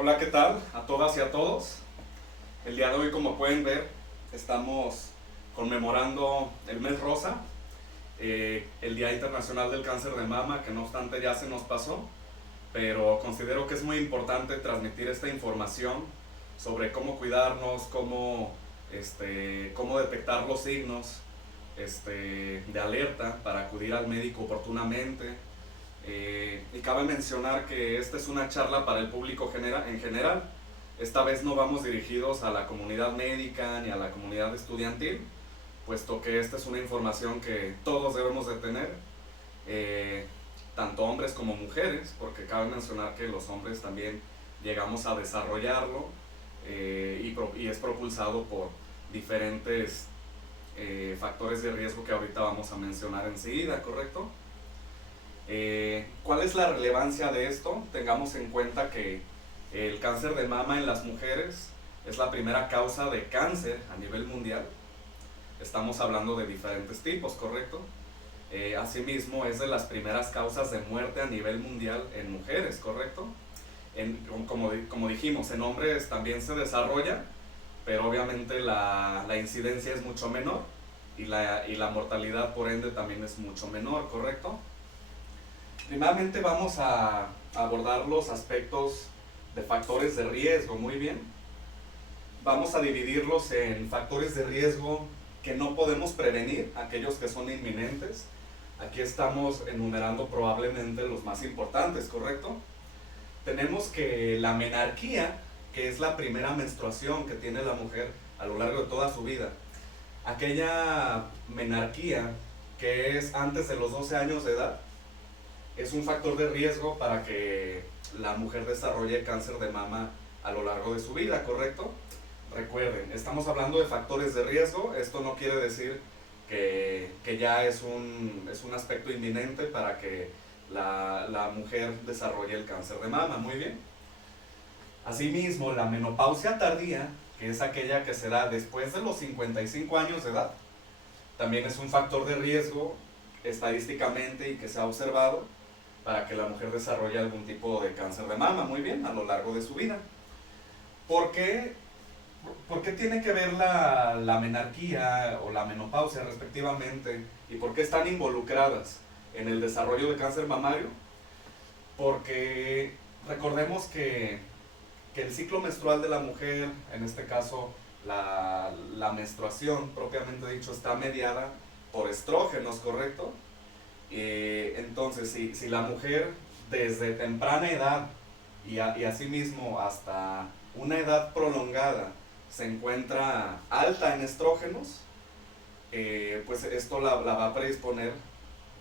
Hola, ¿qué tal? A todas y a todos. El día de hoy, como pueden ver, estamos conmemorando el mes rosa, el Día Internacional del Cáncer de Mama, que no obstante ya se nos pasó, pero considero que es muy importante transmitir esta información sobre cómo cuidarnos, cómo detectar los signos de alerta para acudir al médico oportunamente. Y cabe mencionar que esta es una charla para el público en general. Esta vez no vamos dirigidos a la comunidad médica ni a la comunidad estudiantil, puesto que esta es una información que todos debemos de tener, eh, tanto hombres como mujeres, porque cabe mencionar que los hombres también llegamos a desarrollarlo, y es propulsado por diferentes factores de riesgo que ahorita vamos a mencionar enseguida, ¿correcto? ¿Cuál es la relevancia de esto? Tengamos en cuenta que el cáncer de mama en las mujeres es la primera causa de cáncer a nivel mundial. Estamos hablando de diferentes tipos, ¿correcto? Asimismo, es de las primeras causas de muerte a nivel mundial en mujeres, ¿correcto? Como dijimos, en hombres también se desarrolla, pero obviamente la incidencia es mucho menor y la mortalidad por ende también es mucho menor, ¿correcto? Primeramente vamos a abordar los aspectos de factores de riesgo, muy bien. Vamos a dividirlos en factores de riesgo que no podemos prevenir, aquellos que son inminentes. Aquí estamos enumerando probablemente los más importantes, ¿correcto? Tenemos que la menarquía, que es la primera menstruación que tiene la mujer a lo largo de toda su vida. Aquella menarquía que es antes de los 12 años de edad, es un factor de riesgo para que la mujer desarrolle cáncer de mama a lo largo de su vida, ¿correcto? Recuerden, estamos hablando de factores de riesgo. Esto no quiere decir que ya es un aspecto inminente para que la mujer desarrolle el cáncer de mama, muy bien. Asimismo, la menopausia tardía, que es aquella que se da después de los 55 años de edad, también es un factor de riesgo estadísticamente y que se ha observado para que la mujer desarrolle algún tipo de cáncer de mama, muy bien, a lo largo de su vida. ¿Por qué, por qué tiene que ver la menarquía o la menopausia respectivamente? ¿Y por qué están involucradas en el desarrollo de cáncer mamario? Porque recordemos que el ciclo menstrual de la mujer, en este caso la menstruación propiamente dicho, está mediada por estrógenos, ¿correcto? Entonces, si la mujer desde temprana edad y asimismo hasta una edad prolongada se encuentra alta en estrógenos, pues esto la va a predisponer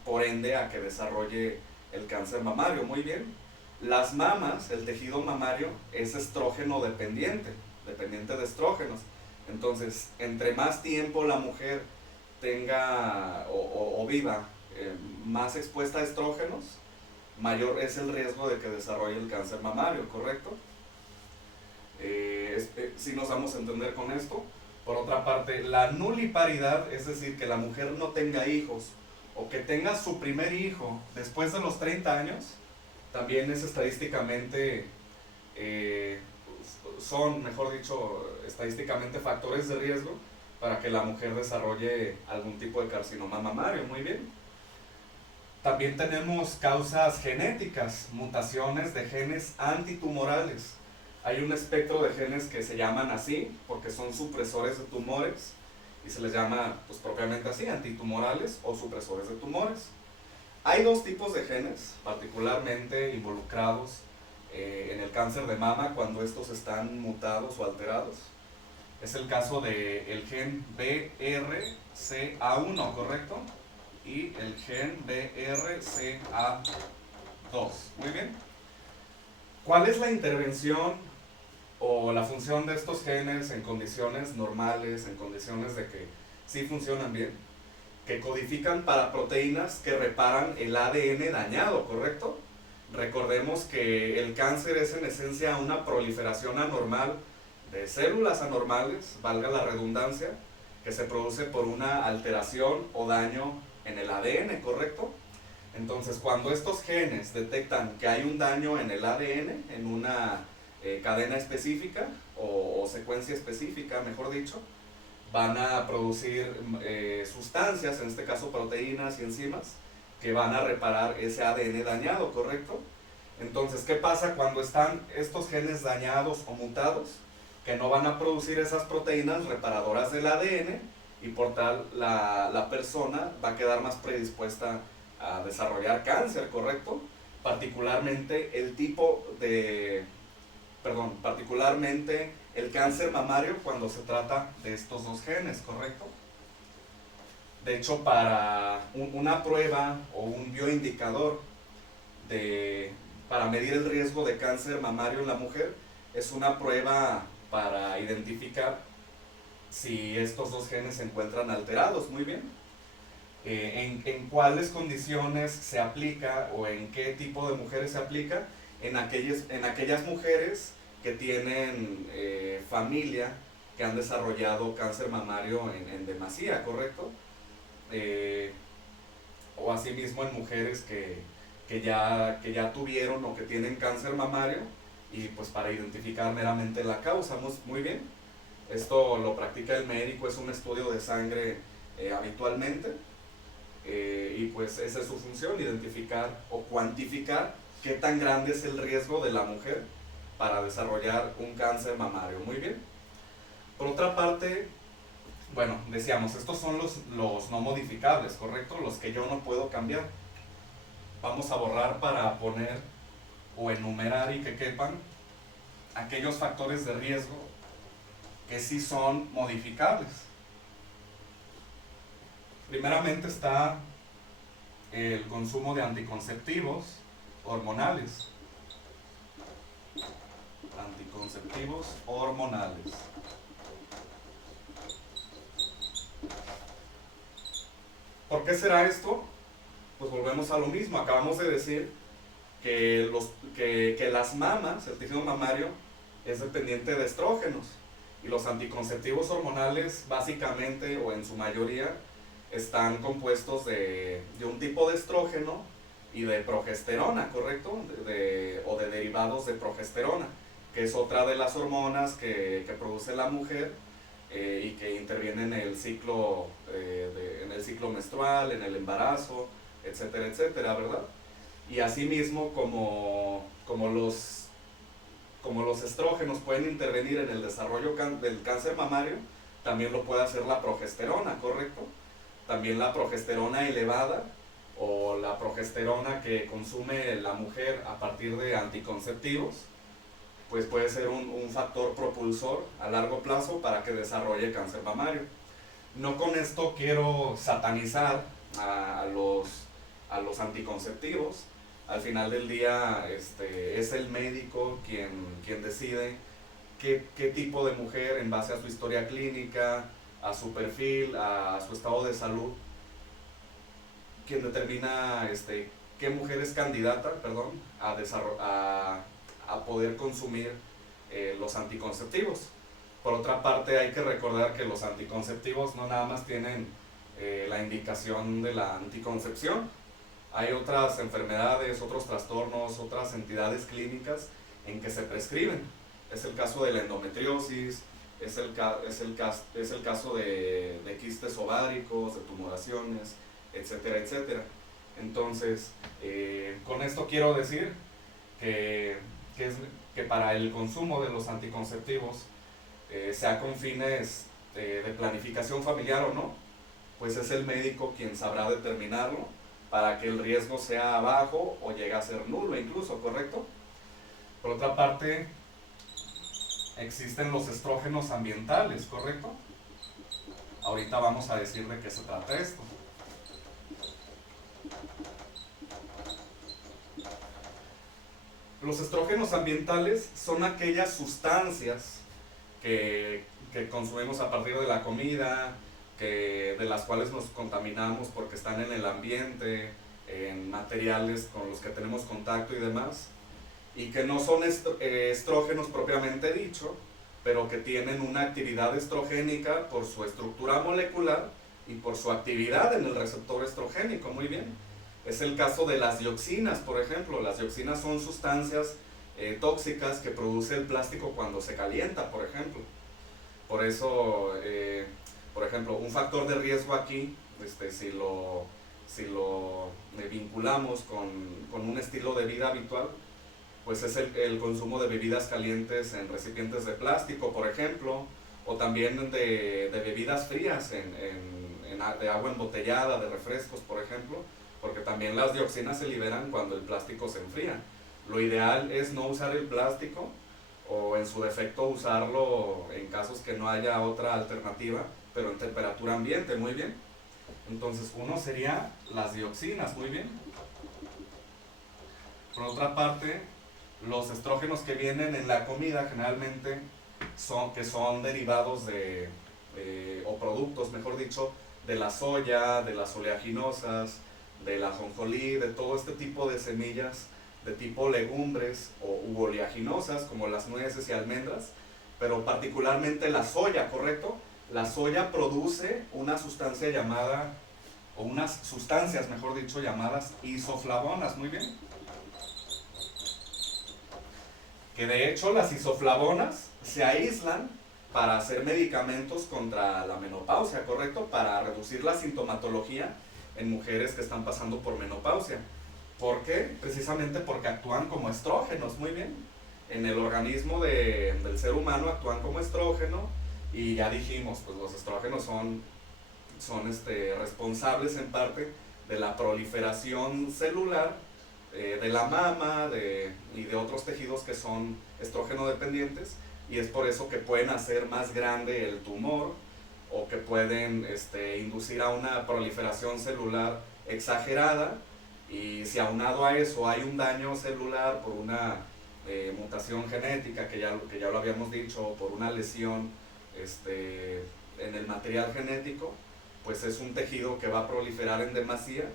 por ende a que desarrolle el cáncer mamario, muy bien. Las mamas, el tejido mamario, es estrógeno dependiente de estrógenos. Entonces, entre más tiempo la mujer tenga o viva más expuesta a estrógenos, mayor es el riesgo de que desarrolle el cáncer mamario, ¿correcto? Si nos vamos a entender con esto. Por otra parte, la nuliparidad, es decir, que la mujer no tenga hijos o que tenga su primer hijo después de los 30 años, también es estadísticamente, son, mejor dicho, estadísticamente factores de riesgo para que la mujer desarrolle algún tipo de carcinoma mamario, muy bien. También tenemos causas genéticas, mutaciones de genes antitumorales. Hay un espectro de genes que se llaman así porque son supresores de tumores y se les llama pues propiamente así, antitumorales o supresores de tumores. Hay dos tipos de genes particularmente involucrados en el cáncer de mama cuando estos están mutados o alterados. Es el caso del gen BRCA1, ¿correcto? Y el gen BRCA2. Muy bien. ¿Cuál es la intervención o la función de estos genes en condiciones normales, en condiciones de que sí funcionan bien? Que codifican para proteínas que reparan el ADN dañado, ¿correcto? Recordemos que el cáncer es en esencia una proliferación anormal de células anormales, valga la redundancia, que se produce por una alteración o daño en el ADN, ¿correcto? Entonces, cuando estos genes detectan que hay un daño en el ADN, cadena específica o secuencia específica, mejor dicho, van a producir sustancias, en este caso proteínas y enzimas, que van a reparar ese ADN dañado, ¿correcto? Entonces, ¿qué pasa cuando están estos genes dañados o mutados? Que no van a producir esas proteínas reparadoras del ADN y por tal la persona va a quedar más predispuesta a desarrollar cáncer, ¿correcto? Particularmente particularmente el cáncer mamario cuando se trata de estos dos genes, ¿correcto? De hecho, para una prueba o un bioindicador para medir el riesgo de cáncer mamario en la mujer, es una prueba para identificar si estos dos genes se encuentran alterados. Muy bien. En cuáles condiciones se aplica o en qué tipo de mujeres se aplica, en aquellas mujeres que tienen familia que han desarrollado cáncer mamario en demasía, ¿correcto? O asimismo en mujeres que ya tuvieron o que tienen cáncer mamario, y pues para identificar meramente la causa. Muy bien. Esto lo practica el médico, es un estudio de sangre habitualmente, y pues esa es su función, identificar o cuantificar qué tan grande es el riesgo de la mujer para desarrollar un cáncer mamario. Muy bien. Por otra parte, bueno, decíamos, estos son los no modificables, ¿correcto? Los que yo no puedo cambiar. Vamos a borrar para poner o enumerar y que quepan aquellos factores de riesgo que sí son modificables. Primeramente está el consumo de anticonceptivos hormonales. Anticonceptivos hormonales. ¿Por qué será esto? Pues volvemos a lo mismo. Acabamos de decir que las mamas, el tejido mamario, es dependiente de estrógenos. Y los anticonceptivos hormonales, básicamente o en su mayoría, están compuestos de un tipo de estrógeno y de progesterona, ¿correcto? O de derivados de progesterona, que es otra de las hormonas que produce la mujer y que interviene en el ciclo menstrual, en el embarazo, etcétera, etcétera, ¿verdad? Y asimismo, como los estrógenos pueden intervenir en el desarrollo del cáncer mamario, también lo puede hacer la progesterona, ¿correcto? También la progesterona elevada o la progesterona que consume la mujer a partir de anticonceptivos, pues puede ser un factor propulsor a largo plazo para que desarrolle cáncer mamario. No con esto quiero satanizar a los anticonceptivos. Al final del día es el médico quien decide qué tipo de mujer, en base a su historia clínica, a su perfil, a su estado de salud, quien determina qué mujer es candidata, a poder consumir los anticonceptivos. Por otra parte, hay que recordar que los anticonceptivos no nada más tienen la indicación de la anticoncepción. Hay otras enfermedades, otros trastornos, otras entidades clínicas en que se prescriben. Es el caso de la endometriosis, es el caso de quistes ováricos, de tumoraciones, etcétera, etcétera. Entonces, con esto quiero decir que para el consumo de los anticonceptivos, sea con fines de planificación familiar o no, pues es el médico quien sabrá determinarlo para que el riesgo sea bajo o llegue a ser nulo incluso, ¿correcto? Por otra parte, existen los estrógenos ambientales, ¿correcto? Ahorita vamos a decir de qué se trata esto. Los estrógenos ambientales son aquellas sustancias que consumimos a partir de la comida, de las cuales nos contaminamos porque están en el ambiente, en materiales con los que tenemos contacto y demás, y que no son estrógenos propiamente dicho, pero que tienen una actividad estrogénica por su estructura molecular y por su actividad en el receptor estrogénico. Muy bien. Es el caso de las dioxinas, por ejemplo. Las dioxinas son sustancias tóxicas que produce el plástico cuando se calienta, por ejemplo. Por eso, por ejemplo, un factor de riesgo aquí, si lo vinculamos con un estilo de vida habitual, pues es el consumo de bebidas calientes en recipientes de plástico, por ejemplo, o también de bebidas frías, de agua embotellada, de refrescos, por ejemplo, porque también las dioxinas se liberan cuando el plástico se enfría. Lo ideal es no usar el plástico, o en su defecto usarlo en casos que no haya otra alternativa, pero en temperatura ambiente, muy bien. Entonces uno sería las dioxinas, muy bien. Por otra parte, los estrógenos que vienen en la comida generalmente son derivados o productos, mejor dicho, de la soya, de las oleaginosas, de la ajonjolí, de todo este tipo de semillas de tipo legumbres u oleaginosas como las nueces y almendras, pero particularmente la soya, ¿correcto? La soya produce una sustancia llamada, o unas sustancias, mejor dicho, llamadas isoflavonas, muy bien. Que de hecho las isoflavonas se aíslan para hacer medicamentos contra la menopausia, ¿correcto? Para reducir la sintomatología en mujeres que están pasando por menopausia. ¿Por qué? Precisamente porque actúan como estrógenos, muy bien. En el organismo del ser humano actúan como estrógeno, y ya dijimos, pues los estrógenos son responsables en parte de la proliferación celular de la mama y de otros tejidos que son estrógeno dependientes, y es por eso que pueden hacer más grande el tumor, o que pueden inducir a una proliferación celular exagerada. Y si aunado a eso hay un daño celular por una mutación genética, que ya lo habíamos dicho, o por una lesión en el material genético, pues es un tejido que va a proliferar en demasía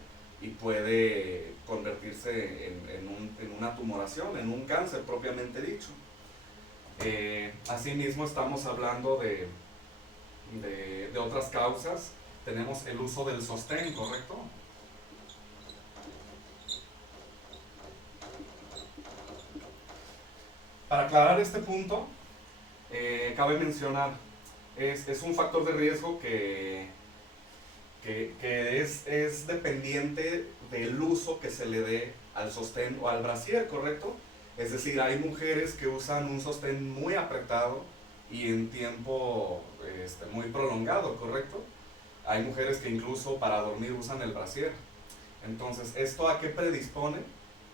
y puede convertirse en una tumoración, en un cáncer propiamente dicho. Asimismo estamos hablando de otras causas. Tenemos el uso del sostén, ¿correcto? Para aclarar este punto, cabe mencionar, es un factor de riesgo que es dependiente del uso que se le dé al sostén o al brasier, ¿correcto? Es decir, hay mujeres que usan un sostén muy apretado y en tiempo muy prolongado, ¿correcto? Hay mujeres que incluso para dormir usan el brasier. Entonces, ¿esto a qué predispone?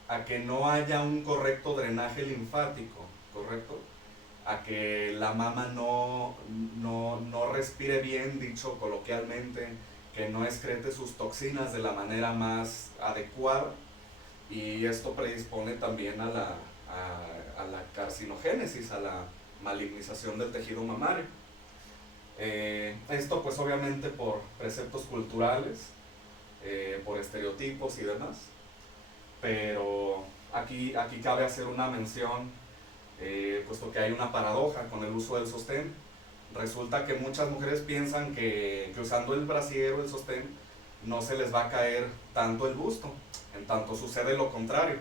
A que no haya un correcto drenaje linfático, ¿correcto? A que la mama no respire bien, dicho coloquialmente, que no excrete sus toxinas de la manera más adecuada, y esto predispone también a la carcinogénesis, a la malignización del tejido mamario. Esto pues obviamente por preceptos culturales, por estereotipos y demás, pero aquí cabe hacer una mención, puesto que hay una paradoja con el uso del sostén. Resulta que muchas mujeres piensan que usando el brasier o el sostén no se les va a caer tanto el busto, en tanto sucede lo contrario.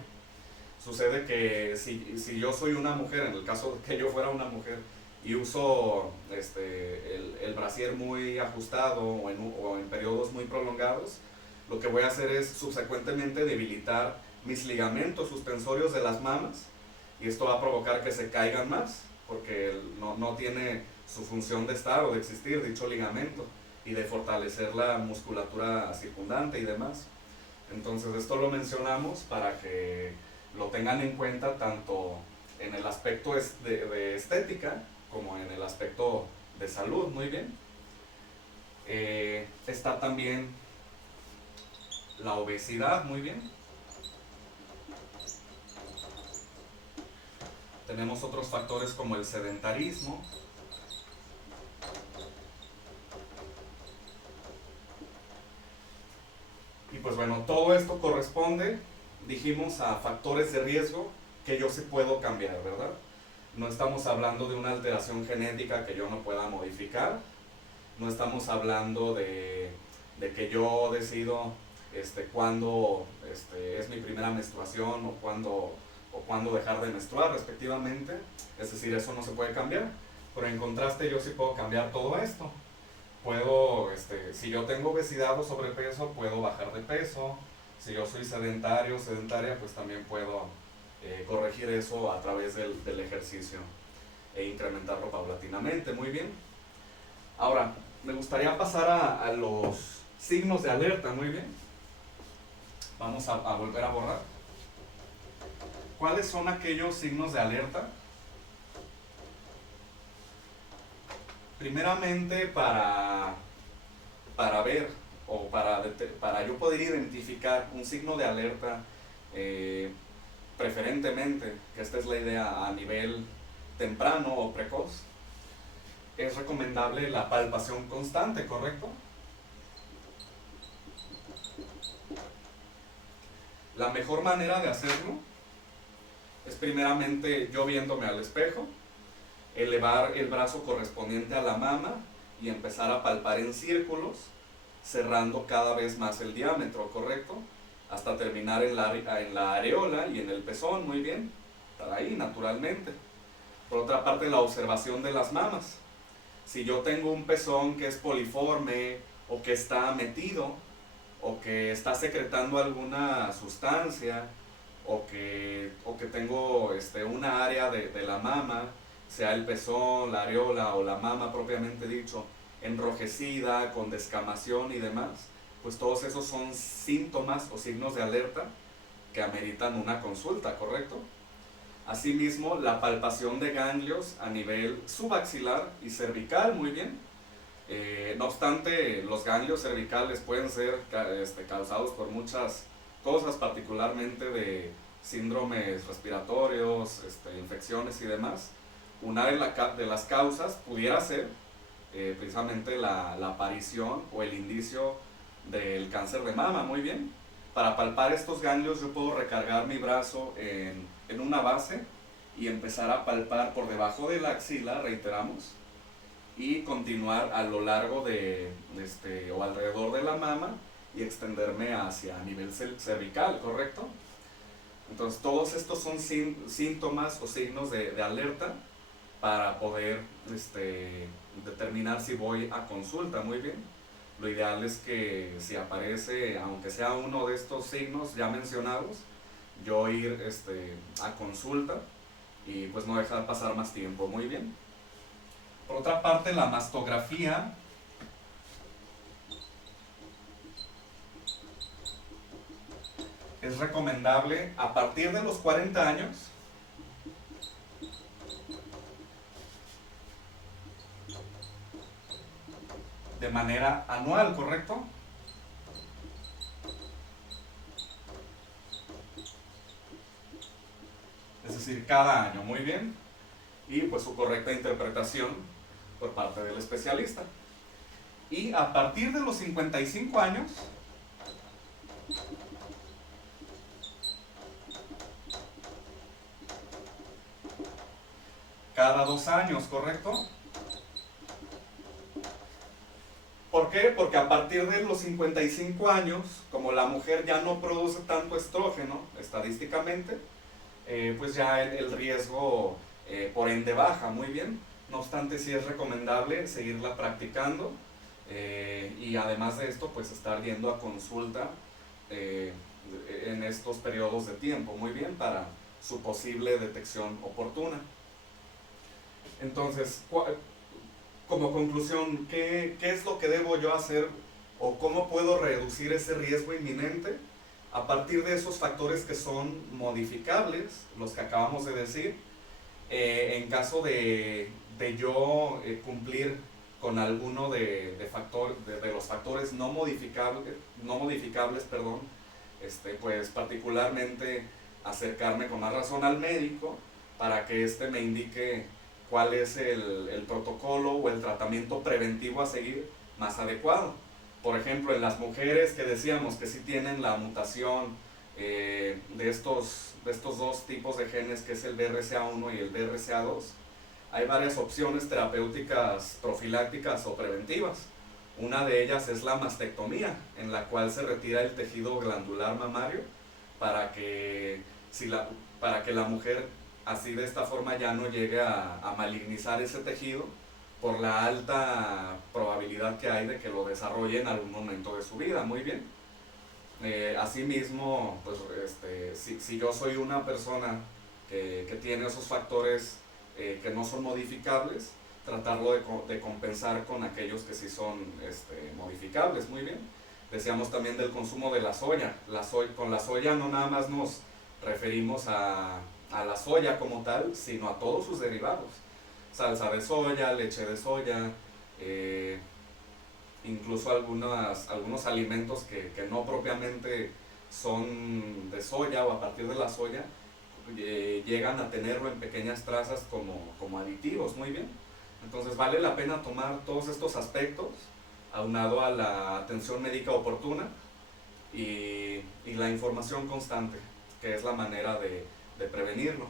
Sucede que si yo soy una mujer, en el caso de que yo fuera una mujer, y uso el brasier muy ajustado o en periodos muy prolongados, lo que voy a hacer es subsecuentemente debilitar mis ligamentos suspensorios de las mamas, y esto va a provocar que se caigan más, porque no tiene su función de estar o de existir dicho ligamento, y de fortalecer la musculatura circundante y demás. Entonces esto lo mencionamos para que lo tengan en cuenta tanto en el aspecto de estética como en el aspecto de salud, muy bien. Está también la obesidad, muy bien. Tenemos otros factores como el sedentarismo. Y pues bueno, todo esto corresponde, dijimos, a factores de riesgo que yo sí puedo cambiar, ¿verdad? No estamos hablando de una alteración genética que yo no pueda modificar. No estamos hablando de que yo decido cuándo es mi primera menstruación, o o cuándo dejar de menstruar respectivamente, es decir, eso no se puede cambiar, pero en contraste yo sí puedo cambiar todo esto. Puedo, si yo tengo obesidad o sobrepeso, puedo bajar de peso. Si yo soy sedentario o sedentaria, pues también puedo corregir eso a través del ejercicio e incrementarlo paulatinamente. Muy bien. Ahora, me gustaría pasar a los signos de alerta. Muy bien. Vamos a volver a borrar. ¿Cuáles son aquellos signos de alerta? Primeramente, para ver o para yo poder identificar un signo de alerta, preferentemente, que esta es la idea a nivel temprano o precoz, es recomendable la palpación constante, ¿correcto? La mejor manera de hacerlo es primeramente yo viéndome al espejo, elevar el brazo correspondiente a la mama y empezar a palpar en círculos, cerrando cada vez más el diámetro, ¿correcto? Hasta terminar en la areola y en el pezón, muy bien, estar ahí naturalmente. Por otra parte, la observación de las mamas. Si yo tengo un pezón que es poliforme o que está metido o que está secretando alguna sustancia o que tengo una área de la mama, sea el pezón, la areola o la mama propiamente dicho, enrojecida, con descamación y demás, pues todos esos son síntomas o signos de alerta que ameritan una consulta, ¿correcto? Asimismo, la palpación de ganglios a nivel subaxilar y cervical, muy bien. No obstante, los ganglios cervicales pueden ser causados por muchas cosas, particularmente de síndromes respiratorios, infecciones y demás. Una de las causas pudiera ser precisamente la aparición o el indicio del cáncer de mama, muy bien. Para palpar estos ganglios yo puedo recargar mi brazo en una base y empezar a palpar por debajo de la axila, reiteramos, y continuar a lo largo o alrededor de la mama y extenderme hacia a nivel cervical, ¿correcto? Entonces todos estos son síntomas o signos de alerta para poder determinar si voy a consulta, muy bien. Lo ideal es que si aparece, aunque sea uno de estos signos ya mencionados, yo ir a consulta y pues no dejar pasar más tiempo, muy bien. Por otra parte, la mastografía es recomendable a partir de los 40 años. De manera anual, ¿correcto? Es decir, cada año, muy bien. Y pues su correcta interpretación por parte del especialista. Y a partir de los 55 años, cada 2 años, ¿correcto? ¿Por qué? Porque a partir de los 55 años, como la mujer ya no produce tanto estrógeno, estadísticamente, pues ya el riesgo por ende baja, muy bien. No obstante, sí es recomendable seguirla practicando y además de esto, pues estar yendo a consulta en estos periodos de tiempo, muy bien, para su posible detección oportuna. Entonces, como conclusión, ¿qué es lo que debo yo hacer o cómo puedo reducir ese riesgo inminente? A partir de esos factores que son modificables, los que acabamos de decir, en caso de yo cumplir con alguno de los factores no modificables, perdón, pues particularmente acercarme con más razón al médico para que me indique cuál es el protocolo o el tratamiento preventivo a seguir más adecuado. Por ejemplo, en las mujeres que decíamos que sí tienen la mutación de estos dos tipos de genes, que es el BRCA1 y el BRCA2, hay varias opciones terapéuticas profilácticas o preventivas. Una de ellas es la mastectomía, en la cual se retira el tejido glandular mamario para que si la, para que la mujer así de esta forma ya no llegue a malignizar ese tejido por la alta probabilidad que hay de que lo desarrolle en algún momento de su vida. Muy bien. Asimismo, pues, si yo soy una persona que tiene esos factores que no son modificables, tratarlo de compensar con aquellos que sí son modificables. Muy bien. Decíamos también del consumo de la soya. Con la soya no nada más nos referimos a la soya como tal, sino a todos sus derivados. Salsa de soya, leche de soya, incluso algunos alimentos que no propiamente son de soya o a partir de la soya, llegan a tenerlo en pequeñas trazas como aditivos. Muy bien. Entonces vale la pena tomar todos estos aspectos aunado a la atención médica oportuna y la información constante, que es la manera de prevenirlo.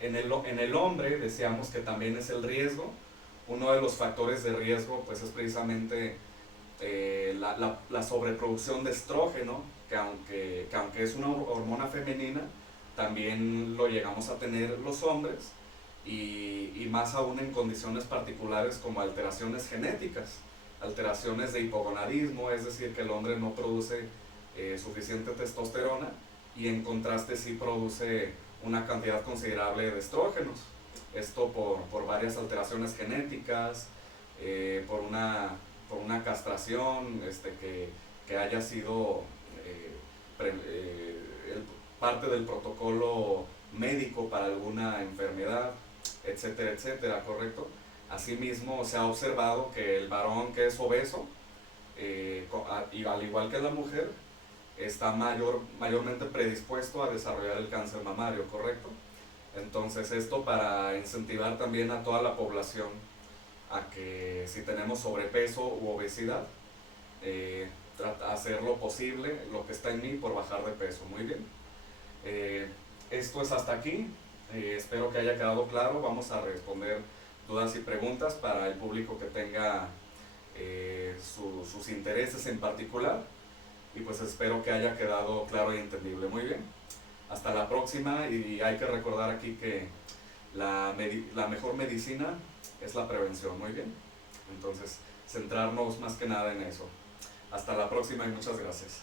En el hombre decíamos que también es el riesgo. Uno de los factores de riesgo pues es precisamente la sobreproducción de estrógeno, que aunque es una hormona femenina, también lo llegamos a tener los hombres, y más aún en condiciones particulares como alteraciones genéticas, alteraciones de hipogonadismo, es decir, que el hombre no produce suficiente testosterona y en contraste sí produce una cantidad considerable de estrógenos. Esto por varias alteraciones genéticas, por una castración que haya sido parte del protocolo médico para alguna enfermedad, etcétera, etcétera, ¿correcto? Asimismo, se ha observado que el varón que es obeso, y al igual que la mujer, está mayormente predispuesto a desarrollar el cáncer mamario, ¿correcto? Entonces esto para incentivar también a toda la población a que si tenemos sobrepeso u obesidad, hacer lo posible, lo que está en mí por bajar de peso. Muy bien. Esto es hasta aquí. Espero que haya quedado claro. Vamos a responder dudas y preguntas para el público que tenga sus intereses en particular, y pues espero que haya quedado claro y entendible. Muy bien, hasta la próxima. Y hay que recordar aquí que la mejor medicina es la prevención. Muy bien, entonces centrarnos más que nada en eso. Hasta la próxima y muchas gracias.